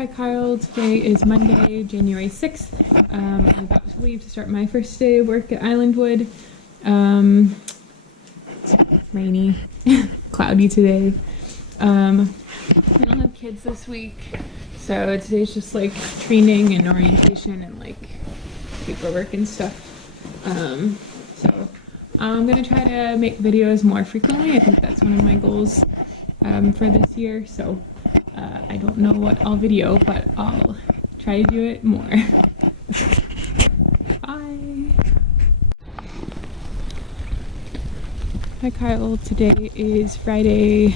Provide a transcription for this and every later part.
Hi Kyle, today is Monday, January 6th. I'm about to leave to start my first day of work at Islandwood. It's rainy, cloudy today. We don't have kids this week, so today's just like training and orientation and like paperwork and stuff. So I'm gonna try to make videos more frequently. I think that's one of my goals for this year. So I don't know what I'll video, but I'll try to do it more. Bye. Hi Kyle, today is Friday,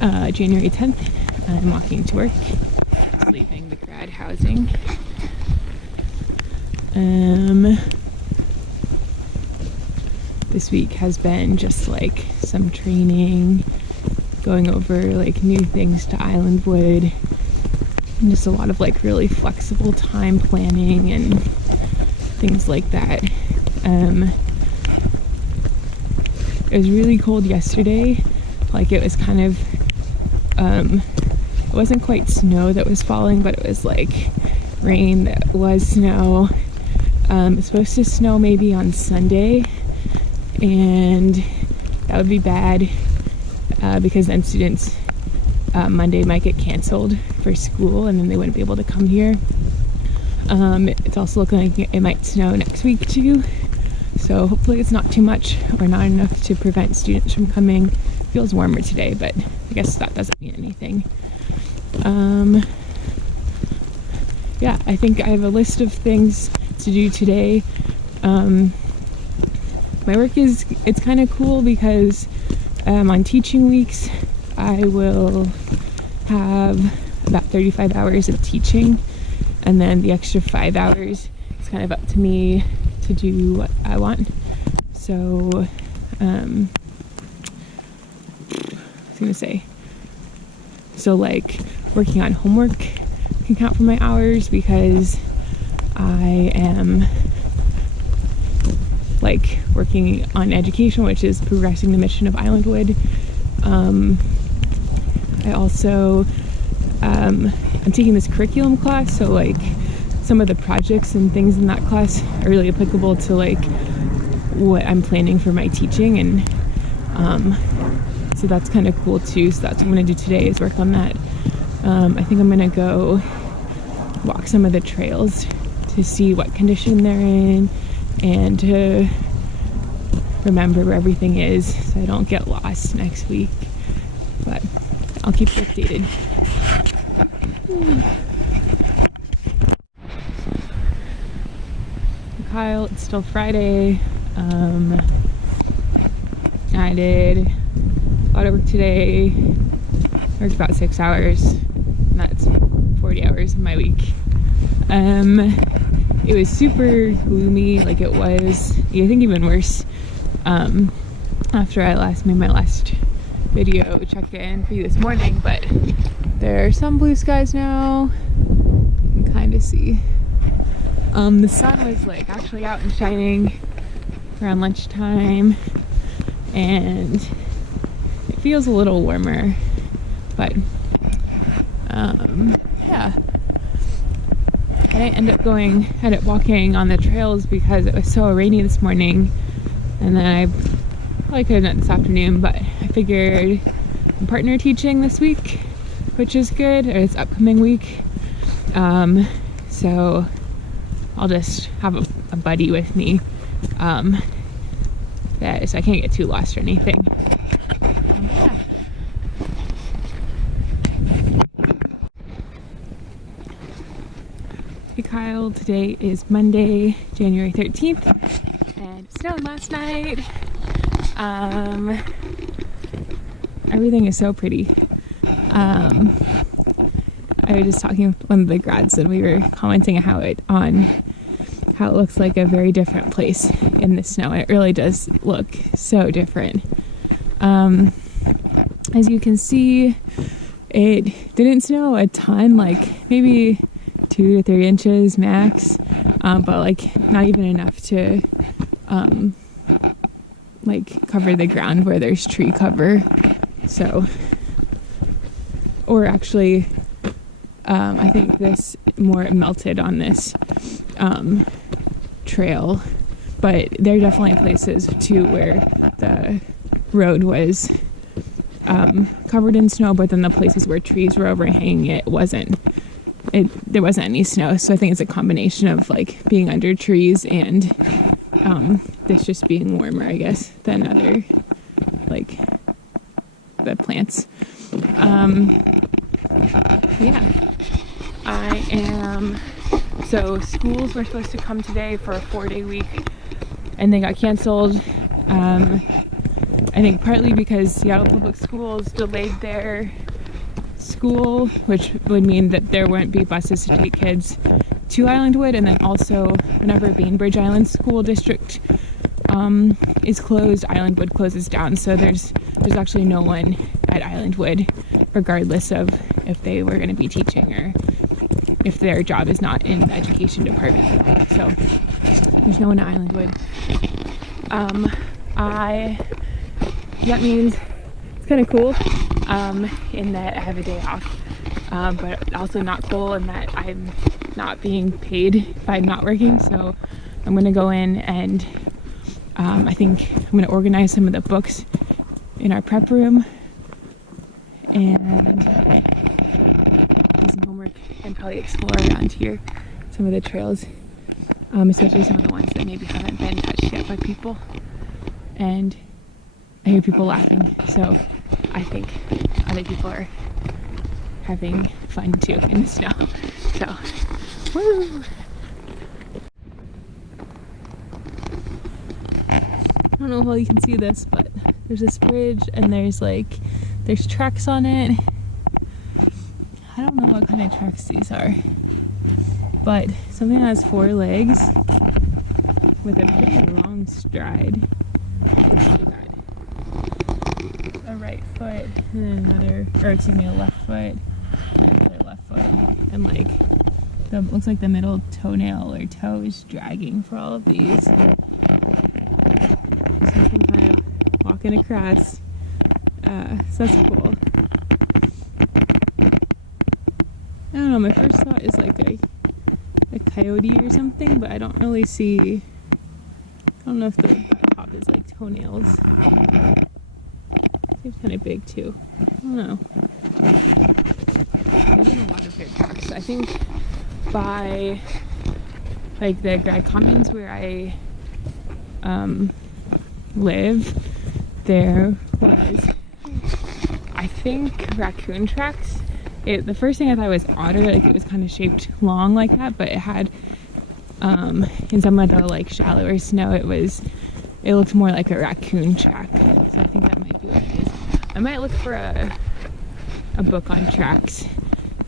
January 10th. I'm walking to work, leaving the grad housing. This week has been just like some training, going over like new things to Islandwood, and just a lot of like really flexible time planning and things like that. It was really cold yesterday. Like it was kind of it wasn't quite snow that was falling, but it was like rain that was snow. It's supposed to snow maybe on Sunday, and that would be bad because then students Monday might get canceled for school and then they wouldn't be able to come here. It's also looking like it might snow next week too, so hopefully it's not too much or not enough to prevent students from coming. It feels warmer today, but I guess that doesn't mean anything. Yeah, I think I have a list of things to do today. My work it's kind of cool because on teaching weeks I will have about 35 hours of teaching, and then the extra 5 hours is kind of up to me to do what I want. So I was gonna say, so like working on homework can count for my hours because I am like working on education, which is progressing the mission of Islandwood. I also I'm taking this curriculum class, so like some of the projects and things in that class are really applicable to like what I'm planning for my teaching, and so that's kind of cool too. So that's what I'm going to do today, is work on that. I think I'm going to go walk some of the trails to see what condition they're in and to remember where everything is so I don't get lost next week. But I'll keep you updated. Kyle, it's still Friday. I did a lot of work today. Worked about 6 hours, and that's 40 hours of my week. It was super gloomy, like it was, I think even worse, after I made my last video check-in for you this morning, but there are some blue skies now. You can kind of see. The sun was like actually out and shining around lunchtime, and it feels a little warmer, but yeah. I didn't end up walking on the trails because it was so rainy this morning, and then I probably could have done it this afternoon, but I figured I'm partner teaching this week, which is good, or this upcoming week, so I'll just have a buddy with me, so I can't get too lost or anything. Yeah. Hey Kyle, today is Monday, January 13th, and it snowed last night. Everything is so pretty. I was just talking with one of the grads, and we were commenting on how it looks like a very different place in the snow, and it really does look so different. As you can see, it didn't snow a ton, like maybe 2 to 3 inches max, but like not even enough to like cover the ground where there's tree cover. So, or actually I think this more melted on this trail, but there are definitely places too where the road was covered in snow, but then the places where trees were overhanging there wasn't any snow. So I think it's a combination of like being under trees and this just being warmer, I guess, than other like the plants. Yeah, I am. So schools were supposed to come today for a 4-day week, and they got canceled. I think partly because Seattle Public Schools delayed their school, which would mean that there wouldn't be buses to take kids to Islandwood, and then also whenever Bainbridge Island School District is closed, Islandwood closes down. So there's actually no one at Islandwood, regardless of if they were going to be teaching or if their job is not in the education department. So there's no one at Islandwood. That means it's kind of cool in that I have a day off, but also not cool in that I'm not being paid if I'm not working. So I'm going to go in and I think I'm going to organize some of the books in our prep room and do some homework and probably explore around here some of the trails, especially some of the ones that maybe haven't been touched yet by people. And I hear people laughing, so I think other people are having fun too in the snow. So, woo! I don't know how you can see this, but there's this bridge and there's tracks on it. I don't know what kind of tracks these are, but something that has 4 legs with a pretty long stride. A right foot and a left foot and another left foot, and like looks like the middle toenail or toe is dragging for all of these. Something kind of walking across, so that's cool. I don't know, my first thought is like a coyote or something, but I don't really see. I don't know if the top is like toenails. Seems kind of big too. I don't know. There's been a lot of good tracks. I think by like the Grand Commons where I live, there was, I think, raccoon tracks. The first thing I thought was otter, like it was kind of shaped long like that, but it had in some of the like shallower snow, it looked more like a raccoon track. So I think that might be what it is. I might look for a book on tracks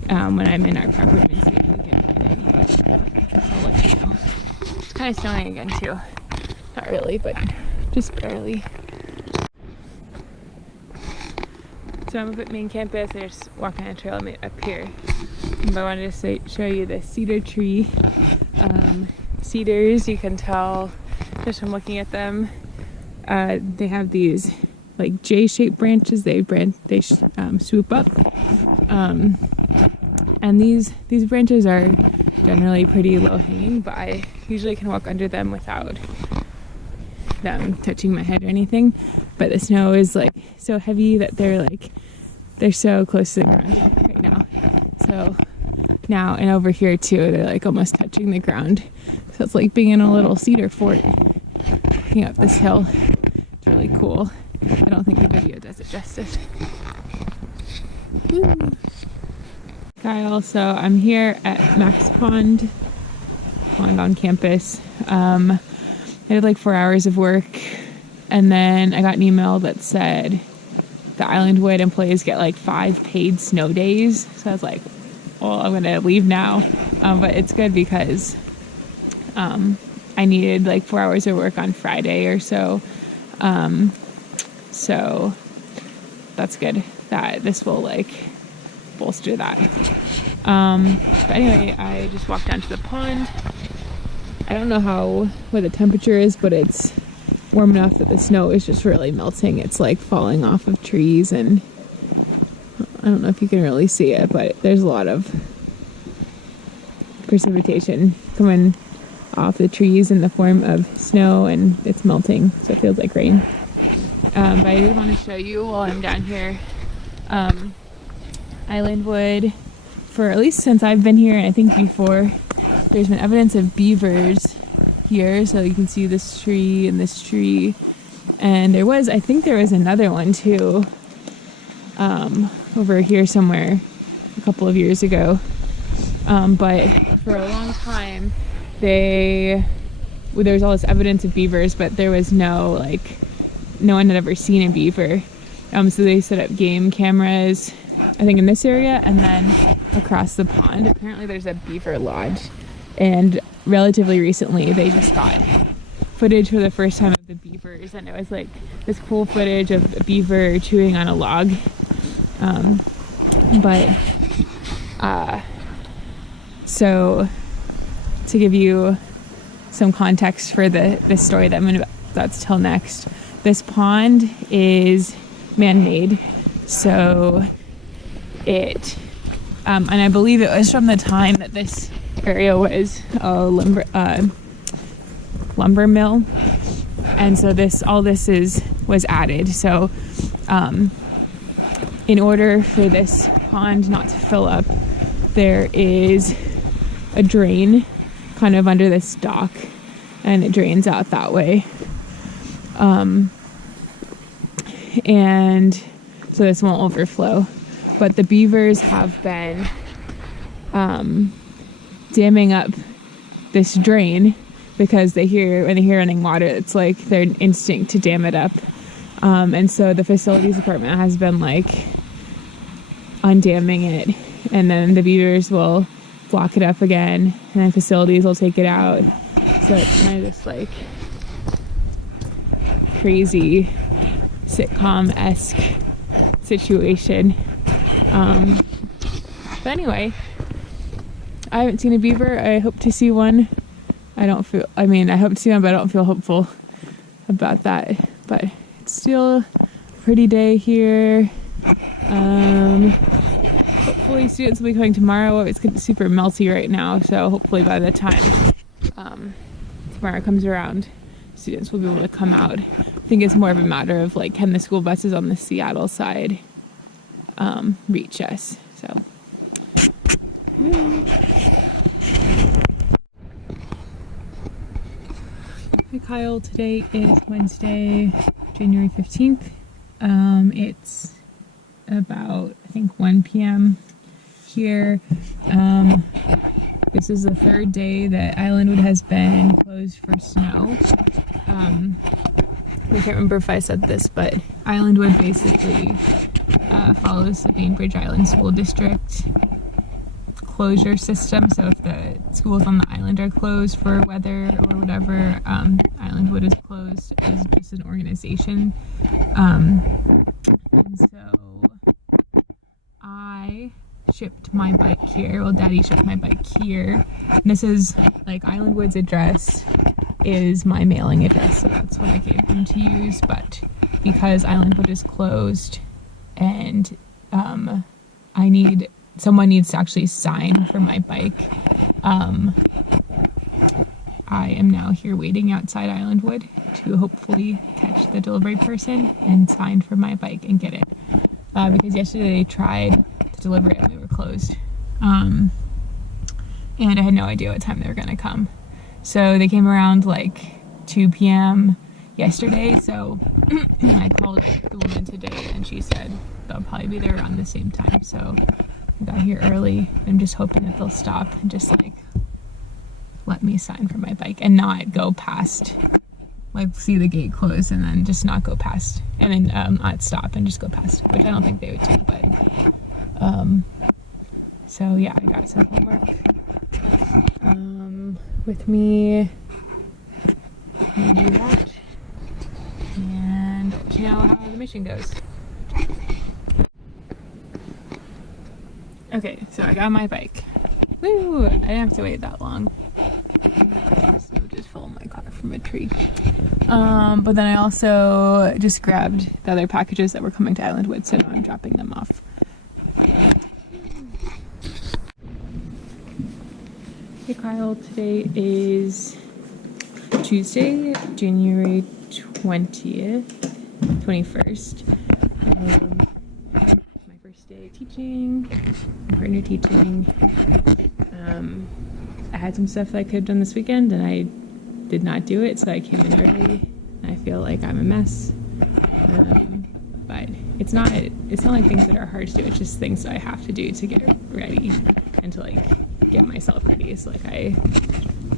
when I'm in our prep room and see if we can find any. I'll let you know. It's kind of snowing again too. Not really, but just barely. So I'm up at main campus. I just walking on a trail up here. But I wanted to show you the cedar tree. Cedars, you can tell just from looking at them. They have these like J-shaped branches. They swoop up, and these branches are generally pretty low hanging, but I usually can walk under them without them touching my head or anything. But the snow is like so heavy that they're so close to the ground right now. So now, and over here too, they're like almost touching the ground. So it's like being in a little cedar fort walking up this hill. It's really cool. I don't think the video does it justice. Woo. Kyle, so I'm here at Max Pond on campus. I did like 4 hours of work, and then I got an email that said the Islandwood employees get like 5 paid snow days. So I was like, well, I'm gonna leave now, but it's good because I needed like 4 hours of work on Friday or so, so that's good that this will like bolster that. But anyway, I just walked down to the pond. I don't know what the temperature is, but it's warm enough that the snow is just really melting. It's like falling off of trees, and I don't know if you can really see it, but there's a lot of precipitation coming off the trees in the form of snow, and it's melting, so it feels like rain. But I did want to show you while I'm down here, Islandwood, for at least since I've been here, and I think before, there's been evidence of beavers here. So you can see this tree and this tree, and I think there was another one too, over here somewhere a couple of years ago. But for a long time, there was all this evidence of beavers, but there was no one had ever seen a beaver. So they set up game cameras, I think in this area, and then across the pond, apparently there's a beaver lodge. And relatively recently, they just got footage for the first time of the beavers, and it was like this cool footage of a beaver chewing on a log. So to give you some context for this story that I'm about to tell next, this pond is man-made, so it, and I believe it was from the time that this area was a lumber mill, and so all this was added. So in order for this pond not to fill up, there is a drain kind of under this dock, and it drains out that way. And so this won't overflow. But the beavers have been damming up this drain because when they hear running water, it's like their instinct to dam it up. And so the facilities department has been undamming it, and then the beavers will block it up again, and then facilities will take it out. So it's kind of this crazy sitcom-esque situation. But anyway, I haven't seen a beaver. I hope to see one. I hope to see one, but I don't feel hopeful about that. But it's still a pretty day here. Hopefully students will be coming tomorrow. It's super melty right now, so hopefully by the time tomorrow comes around, students will be able to come out. I think it's more of a matter of can the school buses on the Seattle side reach us. So Hi Kyle, today is Wednesday, January 15th. It's about, I think, 1 p.m. here. This is the third day that Islandwood has been closed for snow. I can't remember if I said this, but Islandwood basically follows the Bainbridge Island School District closure system. So if the schools on the island are closed for weather or whatever, Islandwood is closed as just an organization. And so I shipped my bike here. Well, Daddy shipped my bike here. And this is Islandwood's address is my mailing address, so that's what I gave them to use. But because Islandwood is closed and someone needs to actually sign for my bike, I am now here waiting outside Islandwood to hopefully catch the delivery person and sign for my bike and get it. Because yesterday they tried to deliver it and we were closed. And I had no idea what time they were gonna come. So they came around 2 p.m. yesterday, so I called the woman today and she said they'll probably be there around the same time. So I got here early. I'm just hoping that they'll stop and just let me sign for my bike and not go past, see the gate close and then just not go past, and then not stop and just go past, which I don't think they would do. But so yeah, I got some homework with me. I'm gonna do that and let you know how the mission goes. Okay, so I got my bike. Woo! I didn't have to wait that long. So just fell in my car from a tree. But then I also just grabbed the other packages that were coming to Islandwood, so now I'm dropping them off. Hey Kyle, today is Tuesday, January 20th, 21st. My first day teaching, my partner teaching. I had some stuff that I could have done this weekend and I did not do it, so I came in early. I feel like I'm a mess. But it's not like things that are hard to do, it's just things that I have to do to get ready and to like get myself ready. So like I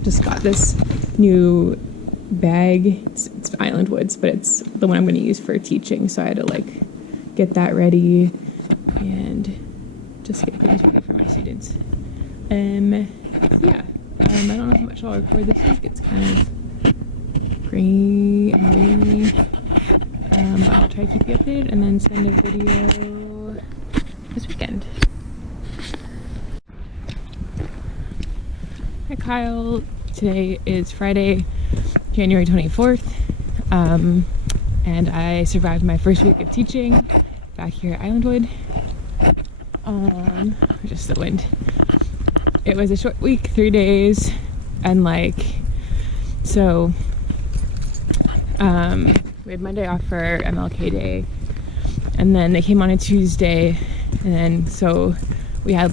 just got this new bag. It's Island Woods, but it's the one I'm going to use for teaching, so I had to like get that ready and just get things ready for my students. I don't know how much I'll record this week. It's kind of rainy and rainy, but I'll try to keep you updated and then send a video this weekend. Hi Kyle, today is Friday, January 24th, and I survived my first week of teaching back here at Islandwood. Just the wind. It was a short week, 3 days, and so we had Monday off for MLK Day, and then they came on a Tuesday, and then so we had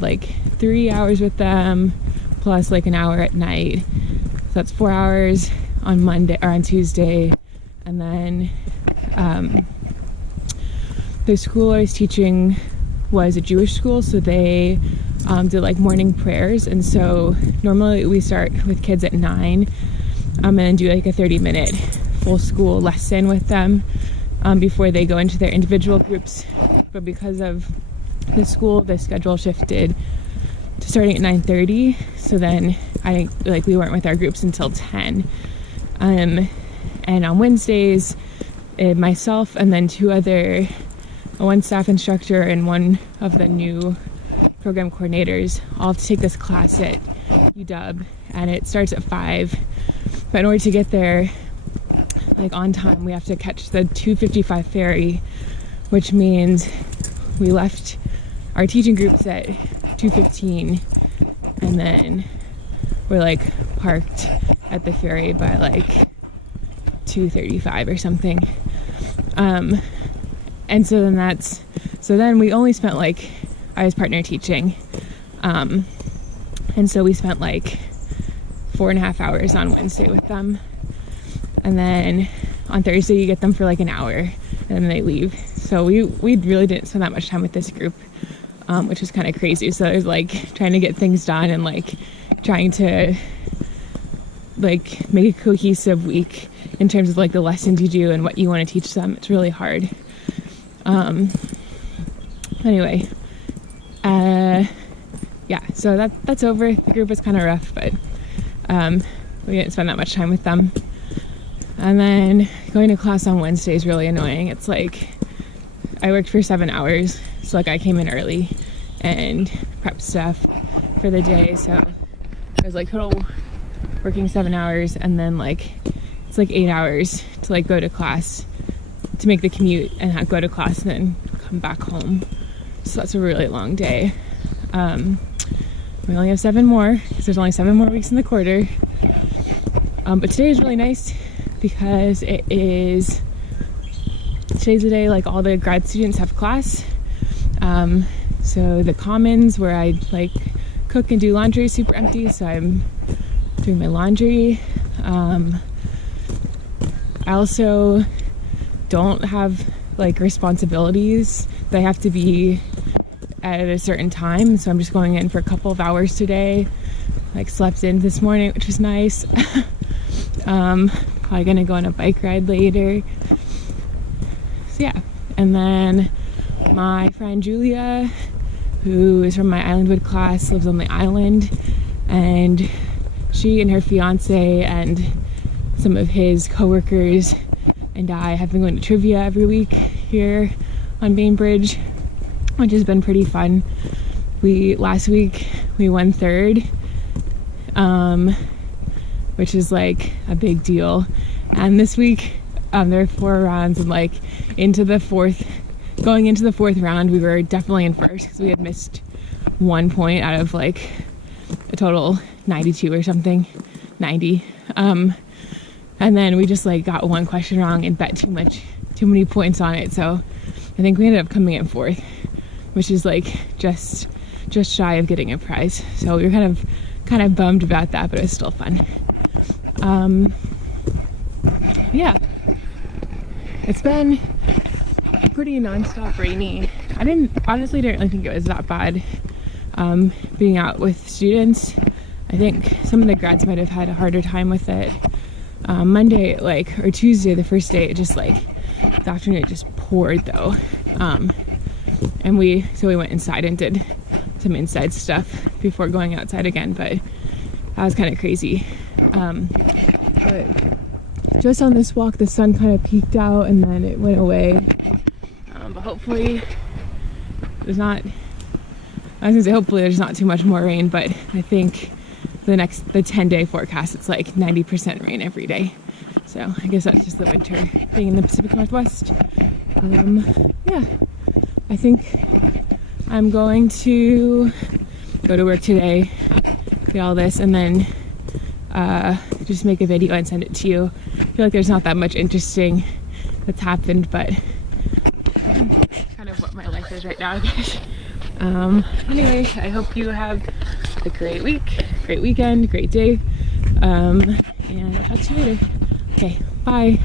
3 hours with them plus an hour at night, so that's 4 hours on Monday or on Tuesday. And then the school I was teaching was a Jewish school, so they did morning prayers, and so normally we start with kids at 9 and then do a 30-minute full school lesson with them before they go into their individual groups. But because of the school, the schedule shifted to starting at 9:30, so then we weren't with our groups until 10. And on Wednesdays, myself and then one staff instructor and one of the new program coordinators all have to take this class at UW, and it starts at 5. But in order to get there on time, we have to catch the 2:55 ferry, which means we left our teaching groups at 2:15, and then we're parked at the ferry by 2:35 or something. And so then we only spent I was partner teaching, and so we spent 4.5 hours on Wednesday with them, and then on Thursday you get them for an hour and then they leave. So we really didn't spend that much time with this group, which was kind of crazy. So it was trying to get things done and trying to make a cohesive week in terms of the lessons you do and what you want to teach them. It's really hard. Anyway, so that's over. The group was kind of rough, but we didn't spend that much time with them. And then going to class on Wednesday is really annoying. It's I worked for 7 hours, so I came in early and prepped stuff for the day, so I was total working 7 hours, and then it's 8 hours to go to class, to make the commute and go to class and then come back home. So that's a really long day. We only have 7 more because there's only 7 more weeks in the quarter. But today is really nice because today's the day all the grad students have class. So the commons where I cook and do laundry is super empty, so I'm doing my laundry. I also don't have responsibilities that I have to be at a certain time, so I'm just going in for a couple of hours today. Slept in this morning, which was nice. Probably gonna go on a bike ride later. So yeah, and then my friend Julia, who is from my Islandwood class, lives on the island, and she and her fiance and some of his coworkers and I have been going to trivia every week here on Bainbridge, which has been pretty fun. Last week we won 3rd, which is a big deal. And this week there are 4 rounds, and going into the 4th round we were definitely in first because we had missed 1 point out of a total 92 or something, 90. And then we just like got one question wrong and bet too many points on it. So I think we ended up coming in 4th, which is like just shy of getting a prize. So we were kind of bummed about that, but it was still fun. Yeah, it's been pretty nonstop rainy. I honestly didn't really think it was that bad being out with students. I think some of the grads might have had a harder time with it. Monday, or Tuesday, the first day, it just the afternoon it just poured though. And we went inside and did some inside stuff before going outside again, but that was kind of crazy. But just on this walk, the sun kind of peeked out and then it went away. But hopefully there's not, I was gonna say hopefully there's not too much more rain, but I think the 10-day forecast, it's like 90% rain every day. So I guess that's just the winter being in the Pacific Northwest. Yeah, I think I'm going to go to work today, get all this, and then just make a video and send it to you. I feel like there's not that much interesting that's happened, but kind of what my life is right now, I guess. Anyway, I hope you have a great week, great weekend, great day, and I'll talk to you later. Okay, bye.